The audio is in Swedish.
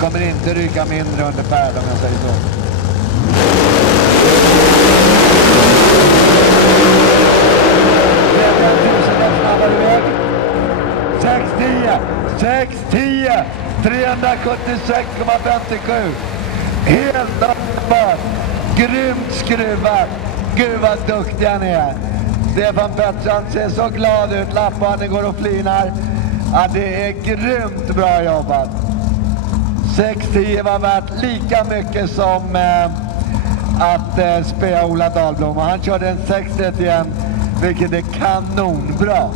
kommer inte rycka mindre under färd om jag säger så. Iväg. 6-10, 376,57. Helt öppet. Grymt skruvat. Gud vad duktiga ni är. Stefan Pettersson ser så glad ut. Lapparen går och flinar. Ja, det är grymt bra jobbat. 6-10 var värt lika mycket som att spela Ola Dahlblom. Och han körde en 6-31, vilket är kanonbra.